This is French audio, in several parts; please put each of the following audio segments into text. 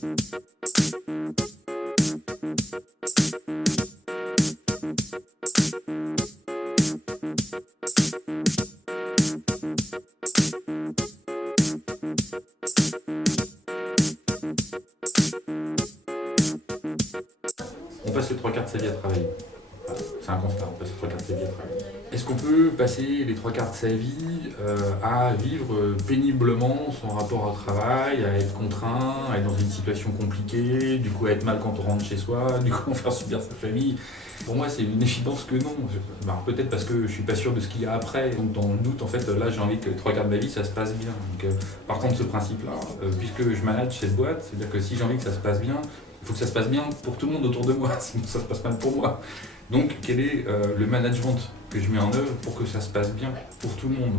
On passe les 3/4 de sa vie à travailler. C'est un constat, on passe les 3/4 de sa vie à travailler. Est-ce qu'on peut passer les 3/4 de sa vie à vivre péniblement son rapport au travail, à être contraint, à être dans une situation compliquée, du coup à être mal quand on rentre chez soi, du coup à faire subir sa famille? Pour moi, c'est une évidence que non. Peut-être parce que je suis pas sûr de ce qu'il y a après. Donc dans le doute, en fait, là, j'ai envie que les 3/4 de ma vie, ça se passe bien. Donc, partant de ce principe-là, puisque je manage cette boîte, c'est-à-dire que si j'ai envie que ça se passe bien, il faut que ça se passe bien pour tout le monde autour de moi, sinon ça se passe mal pour moi. Donc quel est le management que je mets en œuvre pour que ça se passe bien pour tout le monde?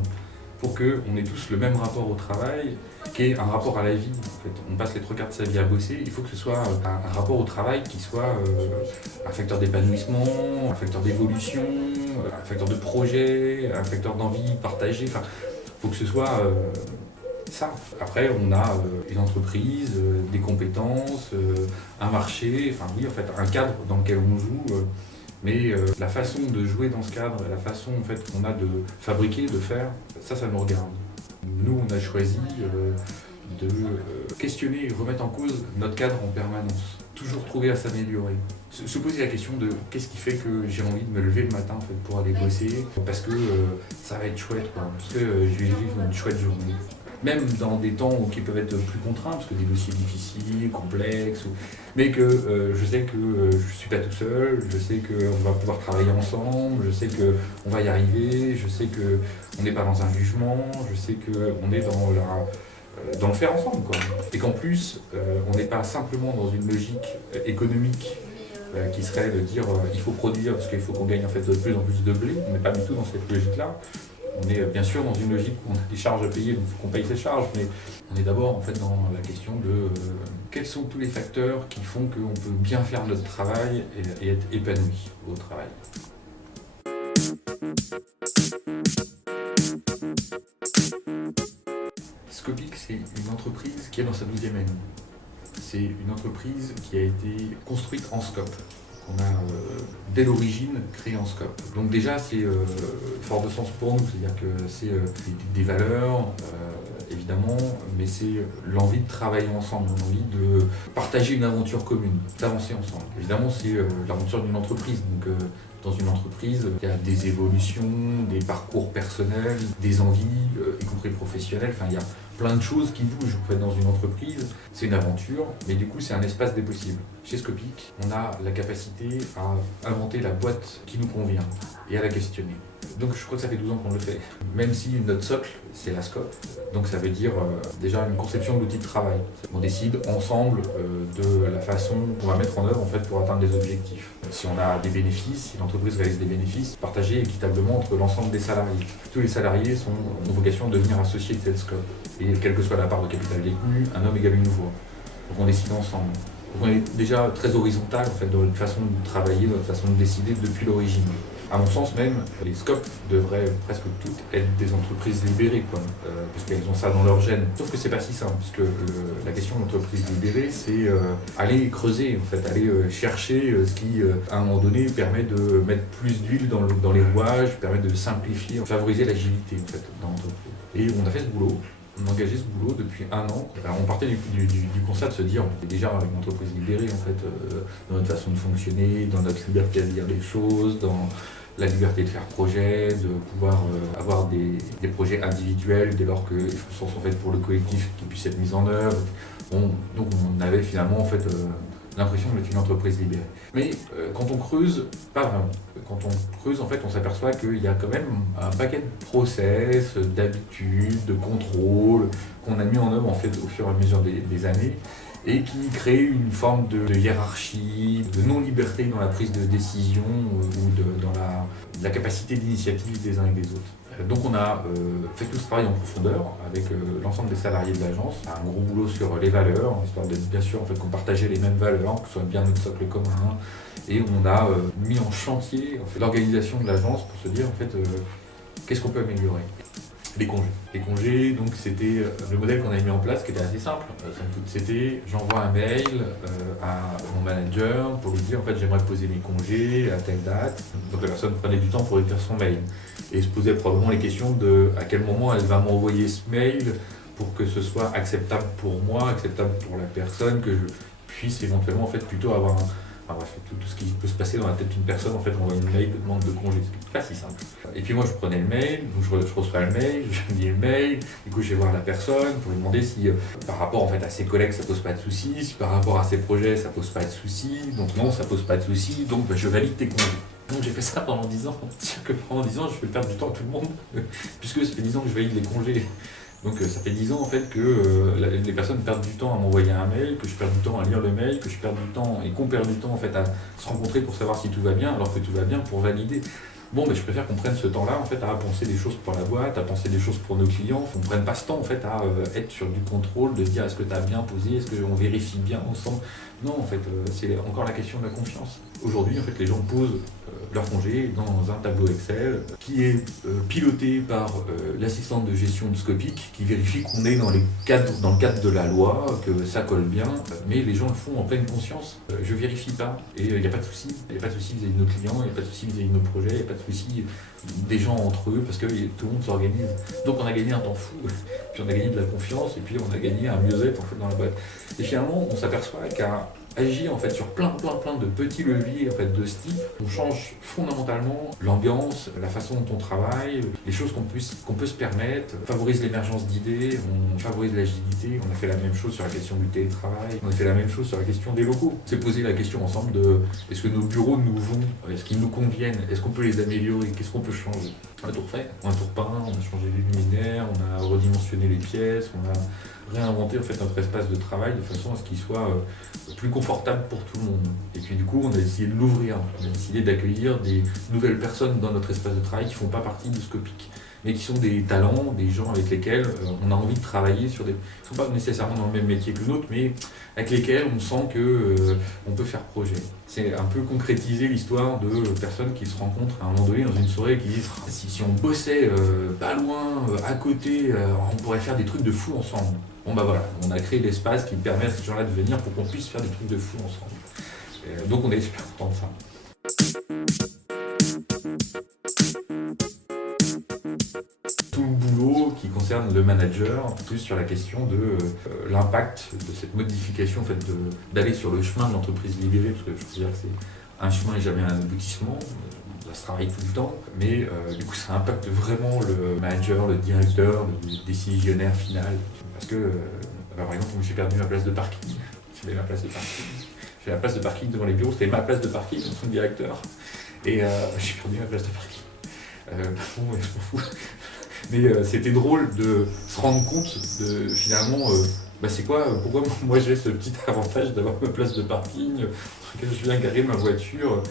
Pour qu'on ait tous le même rapport au travail, qui est un rapport à la vie. En fait, on passe les 3/4 de sa vie à bosser, il faut que ce soit un rapport au travail qui soit un facteur d'épanouissement, un facteur d'évolution, un facteur de projet, un facteur d'envie partagée. Enfin, il faut que ce soit ça. Après, on a une entreprise, des compétences, un marché, enfin oui, en fait, un cadre dans lequel on joue. Mais la façon de jouer dans ce cadre, la façon en fait, qu'on a de fabriquer, de faire, ça nous regarde. Nous, on a choisi de questionner et remettre en cause notre cadre en permanence. Toujours trouver à s'améliorer. Se poser la question de qu'est-ce qui fait que j'ai envie de me lever le matin en fait, pour aller bosser, parce que ça va être chouette, quoi, parce que je vais vivre une chouette journée. Même dans des temps qui peuvent être plus contraints, parce que des dossiers difficiles, complexes, mais que je sais que je ne suis pas tout seul, je sais qu'on va pouvoir travailler ensemble, je sais qu'on va y arriver, je sais qu'on n'est pas dans un jugement, je sais qu'on est dans le faire ensemble, quoi. Et qu'en plus, on n'est pas simplement dans une logique économique qui serait de dire il faut produire parce qu'il faut qu'on gagne en fait de plus en plus de blé. On n'est pas du tout dans cette logique-là. On est bien sûr dans une logique où on a des charges à payer, donc il faut qu'on paye ces charges, mais on est d'abord en fait dans la question de quels sont tous les facteurs qui font qu'on peut bien faire notre travail et être épanoui au travail. Scopic, c'est une entreprise qui est dans sa 12e année. C'est une entreprise qui a été construite en scope. On a dès l'origine créé en scope. Donc déjà c'est fort de sens pour nous, c'est-à-dire que c'est des valeurs évidemment, mais c'est l'envie de travailler ensemble, l'envie de partager une aventure commune, d'avancer ensemble. Évidemment c'est l'aventure d'une entreprise, donc dans une entreprise il y a des évolutions, des parcours personnels, des envies, y compris professionnelles, enfin il y a plein de choses qui bougent en fait, dans une entreprise. C'est une aventure, mais du coup c'est un espace des possibles. Chez Scopic, on a la capacité à inventer la boîte qui nous convient et à la questionner. Donc je crois que ça fait 12 ans qu'on le fait. Même si notre socle, c'est la scope, donc ça veut dire déjà une conception de l'outil de travail. On décide ensemble de la façon qu'on va mettre en œuvre en fait, pour atteindre des objectifs. Si on a des bénéfices, si l'entreprise réalise des bénéfices, partagés équitablement entre l'ensemble des salariés. Tous les salariés ont vocation à devenir associés de cette scope. Et quelle que soit la part de capital détenu, un homme égale une voix. Donc on décide ensemble. Donc on est déjà très horizontal en fait, dans notre façon de travailler, dans notre façon de décider depuis l'origine. À mon sens même, les scopes devraient presque toutes être des entreprises libérées, puisqu'elles ont ça dans leur gène. Sauf que c'est pas si simple, puisque la question de l'entreprise libérée, c'est aller creuser, en fait, aller chercher ce qui, à un moment donné, permet de mettre plus d'huile dans les rouages, permet de simplifier, favoriser l'agilité en fait, dans l'entreprise. Et on a fait ce boulot. On a engagé ce boulot depuis 1 an. Alors on partait du constat de se dire, on est déjà une entreprise libérée en fait, dans notre façon de fonctionner, dans notre liberté à dire les choses, dans la liberté de faire projet, de pouvoir avoir des projets individuels dès lors que les choses sont faites pour le collectif qui puissent être mises en œuvre. Donc on avait finalement en fait l'impression d'être une entreprise libérée. Mais quand on creuse, pas vraiment. Quand on creuse, en fait, on s'aperçoit qu'il y a quand même un paquet de process, d'habitudes, de contrôles qu'on a mis en œuvre en fait, au fur et à mesure des années et qui crée une forme de hiérarchie, de non-liberté dans la prise de décision ou dans la capacité d'initiative des uns et des autres. Donc on a fait tout ce travail en profondeur avec l'ensemble des salariés de l'agence, un gros boulot sur les valeurs, histoire de bien sûr en fait, qu'on partageait les mêmes valeurs, que ce soit bien notre socle commun, et on a mis en chantier en fait, l'organisation de l'agence pour se dire en fait qu'est-ce qu'on peut améliorer. Les congés. Les congés, donc c'était le modèle qu'on avait mis en place qui était assez simple. Somme toute, c'était j'envoie un mail à mon manager pour lui dire en fait j'aimerais poser mes congés à telle date. Donc la personne prenait du temps pour écrire son mail et se posait probablement les questions de à quel moment elle va m'envoyer ce mail pour que ce soit acceptable pour moi, acceptable pour la personne, que je puisse éventuellement en fait plutôt avoir un. Enfin bref, tout ce qui peut se passer dans la tête d'une personne, en fait, on voit une mail de demande de congé, c'est pas si simple. Et puis moi, je prenais le mail, donc je reçois le mail, je lis le mail, du coup, je vais voir la personne pour lui demander si, par rapport en fait à ses collègues, ça pose pas de soucis, si par rapport à ses projets, ça pose pas de soucis, donc non, ça pose pas de soucis, donc je valide tes congés. Donc j'ai fait ça pendant 10 ans, c'est-à-dire que pendant 10 ans, je fais perdre du temps à tout le monde, puisque ça fait 10 ans que je valide les congés. Donc ça fait 10 ans en fait que les personnes perdent du temps à m'envoyer un mail, que je perds du temps à lire le mail, que je perds du temps et qu'on perd du temps en fait à se rencontrer pour savoir si tout va bien, alors que tout va bien pour valider. Bon, mais je préfère qu'on prenne ce temps-là en fait à penser des choses pour la boîte, à penser des choses pour nos clients. On ne prenne pas ce temps en fait à être sur du contrôle, de se dire est-ce que tu as bien posé, est-ce qu'on vérifie bien ensemble. Non, en fait, c'est encore la question de la confiance. Aujourd'hui, en fait, les gens posent leur congé dans un tableau Excel qui est piloté par l'assistante de gestion de Scopic qui vérifie qu'on est dans le cadre de la loi, que ça colle bien, mais les gens le font en pleine conscience. Je vérifie pas et il n'y a pas de souci. Il n'y a pas de souci vis-à-vis de nos clients, il n'y a pas de souci vis-à-vis de nos projets, il n'y a pas de souci des gens entre eux parce que tout le monde s'organise. Donc on a gagné un temps fou, puis on a gagné de la confiance et puis on a gagné un mieux-être en fait dans la boîte. Et finalement, on s'aperçoit qu'à agir en fait sur plein de petits leviers en fait de ce type, on change fondamentalement l'ambiance, la façon dont on travaille, les choses qu'on peut se permettre, on favorise l'émergence d'idées, on favorise l'agilité. On a fait la même chose sur la question du télétravail, on a fait la même chose sur la question des locaux. On s'est posé la question ensemble de est-ce que nos bureaux nous vont, est-ce qu'ils nous conviennent, est-ce qu'on peut les améliorer, qu'est-ce qu'on peut changer. On a tout refait, on a tout repeint, on a changé les luminaires, on a redimensionné les pièces, on a réinventer en fait notre espace de travail de façon à ce qu'il soit plus confortable pour tout le monde. Et puis du coup, on a essayé de l'ouvrir, on a décidé d'accueillir des nouvelles personnes dans notre espace de travail qui ne font pas partie de Scopic, mais qui sont des talents, des gens avec lesquels on a envie de travailler sur des. Ils ne sont pas nécessairement dans le même métier que le nôtre, mais avec lesquels on sent qu'on peut faire projet. C'est un peu concrétiser l'histoire de personnes qui se rencontrent à un moment donné dans une soirée et qui disent si on bossait pas loin, à côté, on pourrait faire des trucs de fou ensemble. Bon bah voilà, on a créé l'espace qui permet à ces gens-là de venir pour qu'on puisse faire des trucs de fou ensemble. Donc on est super content de ça. Tout le boulot qui concerne le manager, plus sur la question de l'impact de cette modification, en fait, d'aller sur le chemin de l'entreprise libérée, parce que je considère que c'est un chemin et jamais un aboutissement. Ça se travaille tout le temps, mais du coup ça impacte vraiment le manager, le directeur, le décisionnaire final. Parce que, par exemple, j'ai perdu ma place de parking. J'avais ma place de parking. J'ai la place de parking devant les bureaux, c'était ma place de parking, son directeur. Et j'ai perdu ma place de parking. Bon, je m'en fous. Mais c'était drôle de se rendre compte de finalement, c'est quoi, pourquoi moi j'ai ce petit avantage d'avoir ma place de parking, que je viens garer ma voiture,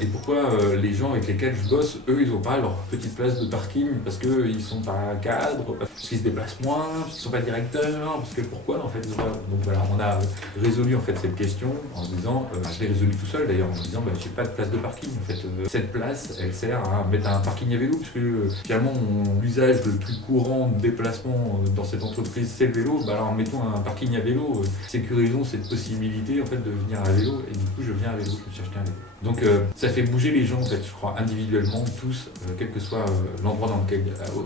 et pourquoi les gens avec lesquels je bosse, eux, ils n'ont pas leur petite place de parking parce qu'ils sont pas cadres, parce qu'ils se déplacent moins, parce qu'ils sont pas directeurs, parce que pourquoi en fait. Donc voilà, on a résolu en fait cette question en se disant, je l'ai résolu tout seul d'ailleurs, en me disant j'ai pas de place de parking en fait. Cette place, elle sert à mettre un parking à vélo, parce que finalement l'usage le plus courant de déplacement dans cette entreprise c'est le vélo. Alors mettons un parking à vélo, sécurisons cette possibilité en fait de venir à vélo, et du coup je viens à vélo, je me suis acheté un vélo. Donc ça fait bouger les gens en fait, je crois, individuellement, tous, quel que soit l'endroit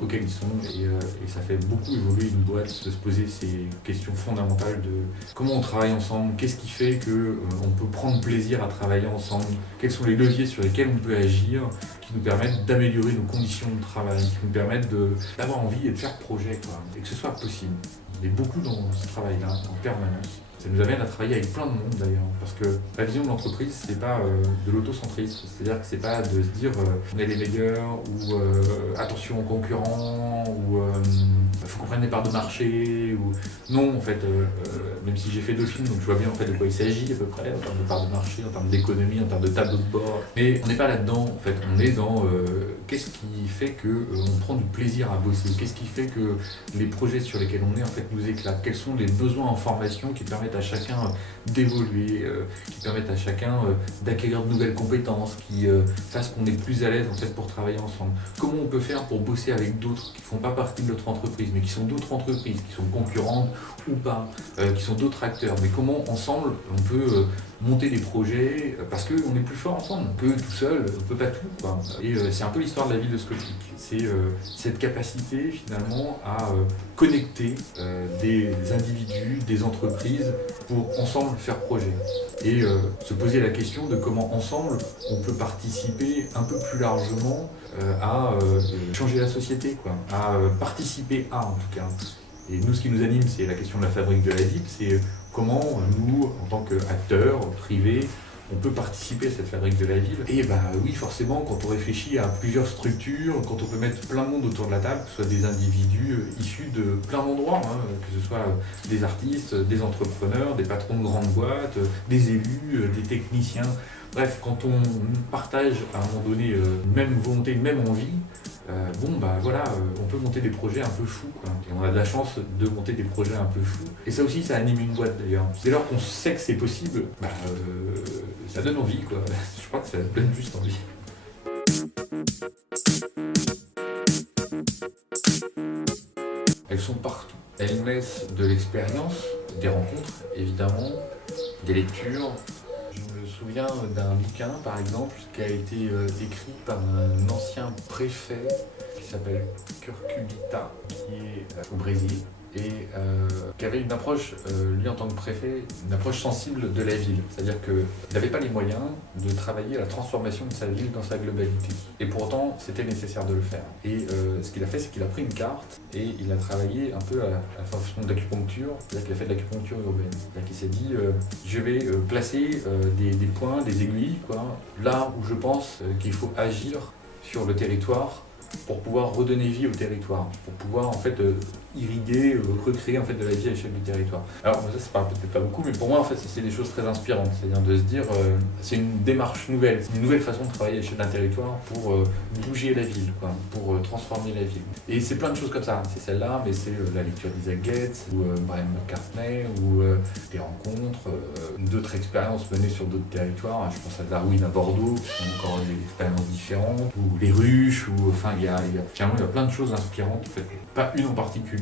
auquel ils sont, et ça fait beaucoup évoluer une boîte de se poser ces questions fondamentales de comment on travaille ensemble, qu'est-ce qui fait qu'on peut prendre plaisir à travailler ensemble, quels sont les leviers sur lesquels on peut agir, qui nous permettent d'améliorer nos conditions de travail, qui nous permettent d'avoir envie et de faire projet, quoi, et que ce soit possible. Il y a beaucoup dans ce travail-là, en permanence. Ça nous amène à travailler avec plein de monde d'ailleurs, parce que la vision de l'entreprise, c'est pas de l'autocentrisme, c'est-à-dire que c'est pas de se dire on est les meilleurs, ou attention aux concurrents, ou faut qu'on prenne des parts de marché, ou non en fait, même si j'ai fait 2 films, donc je vois bien en fait de quoi il s'agit à peu près, en termes de parts de marché, en termes d'économie, en termes de tableau de bord, mais on n'est pas là-dedans en fait, on est dans qu'est-ce qui fait qu'on prend du plaisir à bosser, qu'est-ce qui fait que les projets sur lesquels on est en fait nous éclatent, quels sont les besoins en formation qui permettent permettent à chacun d'évoluer, qui permettent à chacun d'acquérir de nouvelles compétences, qui fassent qu'on est plus à l'aise en fait pour travailler ensemble. Comment on peut faire pour bosser avec d'autres qui ne font pas partie de notre entreprise, mais qui sont d'autres entreprises, qui sont concurrentes ou pas, qui sont d'autres acteurs, mais comment ensemble on peut monter des projets, parce qu'on est plus fort ensemble, que tout seul, on ne peut pas tout, quoi. Et c'est un peu l'histoire de la ville de Skopje. C'est cette capacité finalement à connecter des individus, des entreprises, pour ensemble faire projet. Et se poser la question de comment ensemble on peut participer un peu plus largement à changer la société, quoi, à participer à en tout cas. Et nous, ce qui nous anime, c'est la question de la fabrique de la ville, c'est comment nous, en tant qu'acteurs privés, on peut participer à cette fabrique de la ville. Et bah oui, forcément, quand on réfléchit à plusieurs structures, quand on peut mettre plein de monde autour de la table, que ce soit des individus issus de plein d'endroits, hein, que ce soit des artistes, des entrepreneurs, des patrons de grandes boîtes, des élus, des techniciens. Bref, quand on partage à un moment donné une même volonté, une même envie, on peut monter des projets un peu fous, quoi. Et on a de la chance de monter des projets un peu fous. Et ça aussi, ça anime une boîte d'ailleurs. Dès lors qu'on sait que c'est possible, ça donne envie, quoi. Je crois que ça donne juste envie. Elles sont partout. Elles naissent de l'expérience, des rencontres, évidemment, des lectures. Je me souviens d'un bouquin, par exemple, qui a été écrit par un ancien préfet qui s'appelle Curcubita, qui est au Brésil, et qui avait une approche, lui en tant que préfet, une approche sensible de la ville. C'est-à-dire qu'il n'avait pas les moyens de travailler à la transformation de sa ville dans sa globalité. Et pourtant, c'était nécessaire de le faire. Et ce qu'il a fait, c'est qu'il a pris une carte et il a travaillé un peu à la façon d'acupuncture, c'est-à-dire qu'il a fait de l'acupuncture urbaine. C'est-à-dire qu'il s'est dit, je vais placer des points, des aiguilles, quoi, là où je pense qu'il faut agir sur le territoire pour pouvoir redonner vie au territoire, pour pouvoir en fait irriguer, recréer en fait de la vie à l'échelle du territoire. Alors ça c'est peut-être pas beaucoup, mais pour moi en fait c'est des choses très inspirantes, c'est-à-dire de se dire c'est une démarche nouvelle, c'est une nouvelle façon de travailler à l'échelle d'un territoire pour bouger la ville, quoi, pour transformer la ville. Et c'est plein de choses comme ça, c'est celle-là, mais c'est la lecture d'Isaac Getz, ou Brian McCartney, ou des rencontres, d'autres expériences menées sur d'autres territoires. Je pense à Darwin à Bordeaux, qui sont encore des expériences différentes, ou les ruches, ou enfin il y a plein de choses inspirantes, en fait. Pas une en particulier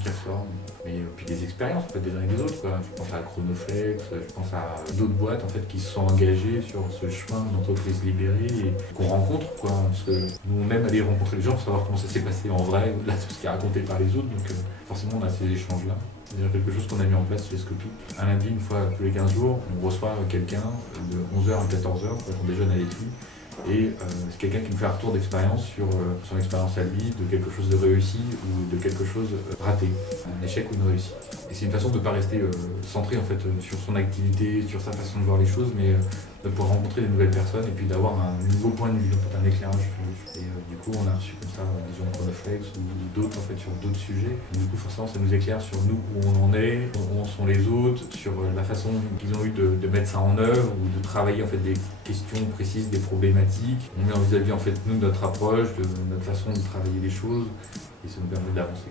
qui ressort, mais puis des expériences en fait, des uns et des autres, quoi. Je pense à Chronoflex, je pense à d'autres boîtes en fait, qui se sont engagées sur ce chemin d'entreprise libérée et qu'on rencontre, quoi. Parce que nous on aime aller rencontrer les gens pour savoir comment ça s'est passé en vrai, au-delà de ce qui est raconté par les autres, donc forcément on a ces échanges-là. C'est déjà quelque chose qu'on a mis en place chez Skopje. Un lundi, une fois tous les 15 jours, on reçoit quelqu'un de 11h à 14h, quand on déjeune avec lui. Et c'est quelqu'un qui nous fait un retour d'expérience sur son expérience à lui, de quelque chose de réussi ou de quelque chose raté, un échec ou une réussite. Et c'est une façon de ne pas rester centré en fait, sur son activité, sur sa façon de voir les choses, mais de pouvoir rencontrer de nouvelles personnes et puis d'avoir un nouveau point de vue, en fait, un éclairage. Et du coup, on a reçu comme ça des gens de Chronoflex ou d'autres en fait, sur d'autres sujets. Et du coup, forcément, ça nous éclaire sur nous, où on en est, où en sont les autres, sur la façon qu'ils ont eu de mettre ça en œuvre ou de travailler en fait, des questions précises, des problématiques. On met en vis-à-vis en fait, nous, de notre approche, de notre façon de travailler les choses et ça nous permet d'avancer.